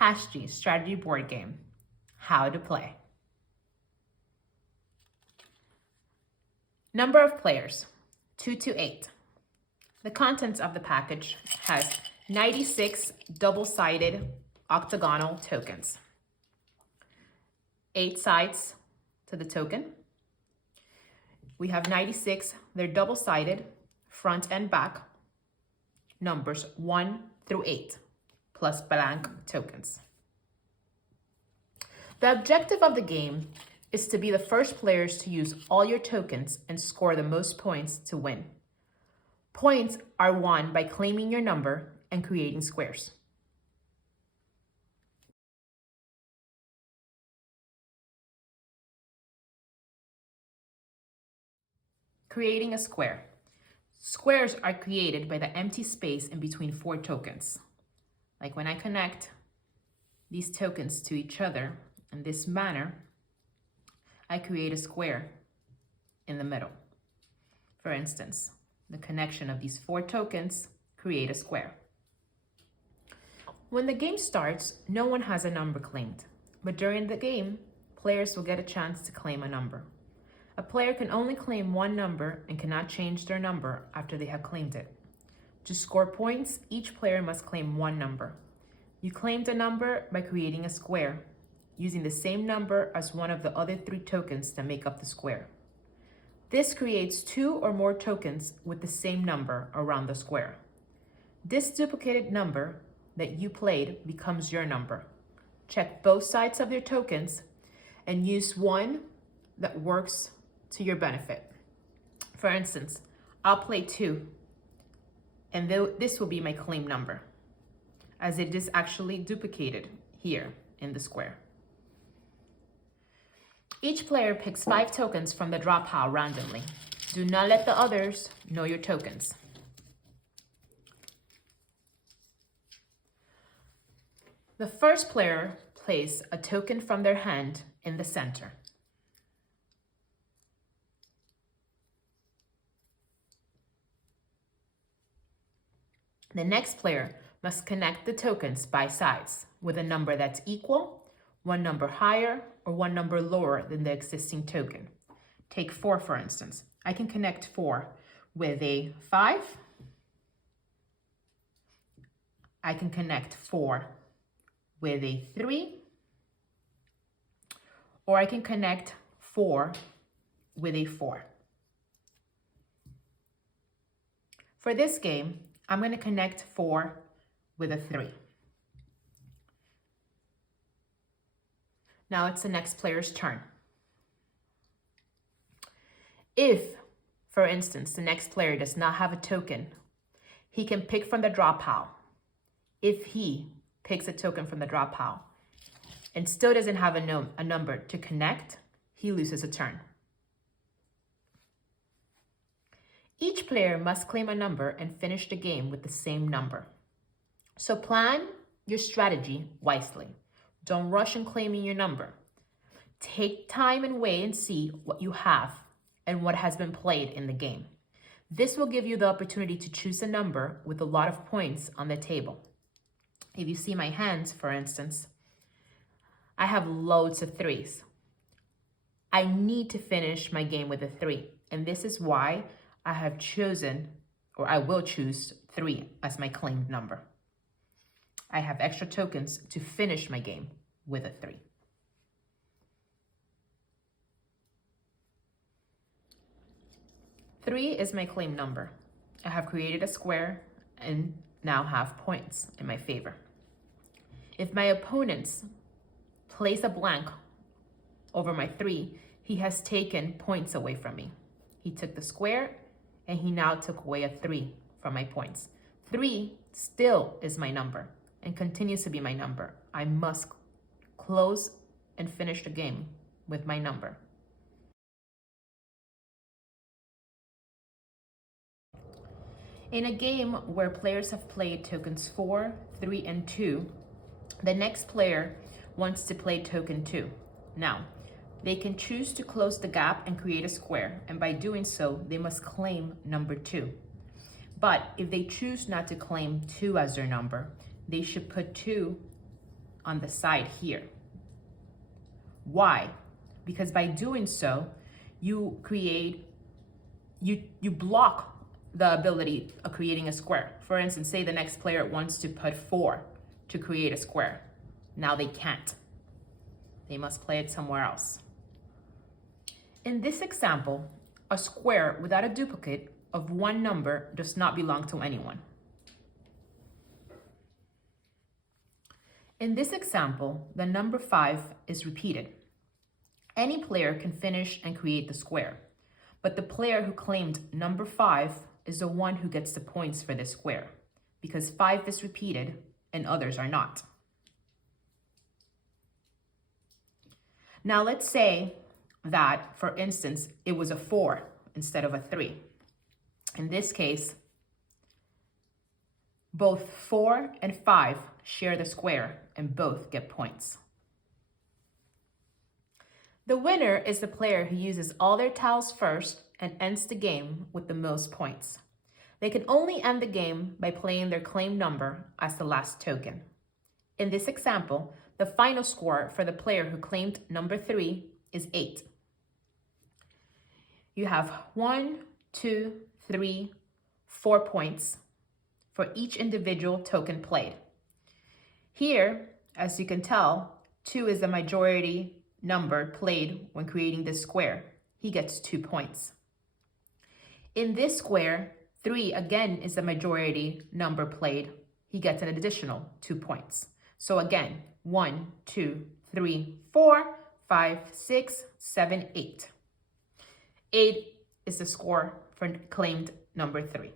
Hashti strategy board game. How to play. Number of players, 2 to 8. The contents of the package has 96 double-sided octagonal tokens. 8 sides to the token. We have 96, they're double-sided, front and back, numbers 1 through 8, plus blank tokens. The objective of the game is to be the first players to use all your tokens and score the most points to win. Points are won by claiming your number and creating squares. Creating a square. Squares are created by the empty space in between 4 tokens. Like when I connect these tokens to each other in this manner, I create a square in the middle. For instance, the connection of these 4 tokens create a square. When the game starts, no one has a number claimed, but during the game, players will get a chance to claim a number. A player can only claim one number and cannot change their number after they have claimed it. To score points, each player must claim one number. You claimed a number by creating a square, using the same number as one of the other 3 tokens that make up the square. This creates 2 or more tokens with the same number around the square. This duplicated number that you played becomes your number. Check both sides of your tokens and use one that works to your benefit. For instance, I'll play 2, and this will be my claim number, as it is actually duplicated here in the square. Each player picks 5 tokens from the draw pile randomly. Do not let the others know your tokens. The first player places a token from their hand in the center. The next player must connect the tokens by sides with a number that's equal, one number higher, or one number lower than the existing token. Take 4, for instance. I can connect 4 with a 5. I can connect 4 with a 3. Or I can connect 4 with a 4. For this game, I'm going to connect 4 with a 3. Now it's the next player's turn. If, for instance, the next player does not have a token, he can pick from the draw pile. If he picks a token from the draw pile and still doesn't have a number to connect, he loses a turn. Each player must claim a number and finish the game with the same number. So plan your strategy wisely. Don't rush in claiming your number. Take time and weigh and see what you have and what has been played in the game. This will give you the opportunity to choose a number with a lot of points on the table. If you see my hands, for instance, I have loads of 3s. I need to finish my game with a 3, and this is why I have chosen, or I will choose 3 as my claimed number. I have extra tokens to finish my game with a 3. Three is my claim number. I have created a square and now have points in my favor. If my opponents place a blank over my 3, he has taken points away from me. He took the square and he now took away a 3 from my points. 3 still is my number and continues to be my number. I must close and finish the game with my number. In a game where players have played tokens 4, 3, and 2, the next player wants to play token 2. Now, they can choose to close the gap and create a square, and by doing so, they must claim number 2. But if they choose not to claim 2 as their number, they should put 2 on the side here. Why? Because by doing so, you block the ability of creating a square. For instance, say the next player wants to put 4 to create a square. Now they can't. They must play it somewhere else. In this example, a square without a duplicate of one number does not belong to anyone. In this example, the number 5 is repeated. Any player can finish and create the square, but the player who claimed number 5 is the one who gets the points for this square, because 5 is repeated and others are not. Now let's say that, for instance, it was a 4 instead of a 3. In this case, both 4 and 5 share the square and both get points. The winner is the player who uses all their tiles first and ends the game with the most points. They can only end the game by playing their claimed number as the last token. In this example, the final score for the player who claimed number 3 is 8. You have 1, 2, 3, 4 points for each individual token played. Here, as you can tell, 2 is the majority number played when creating this square. He gets 2 points. In this square, 3 again is the majority number played. He gets an additional 2 points. So again, 1, 2, 3, 4, 5, 6, 7, 8. 8 is the score for claimed number 3.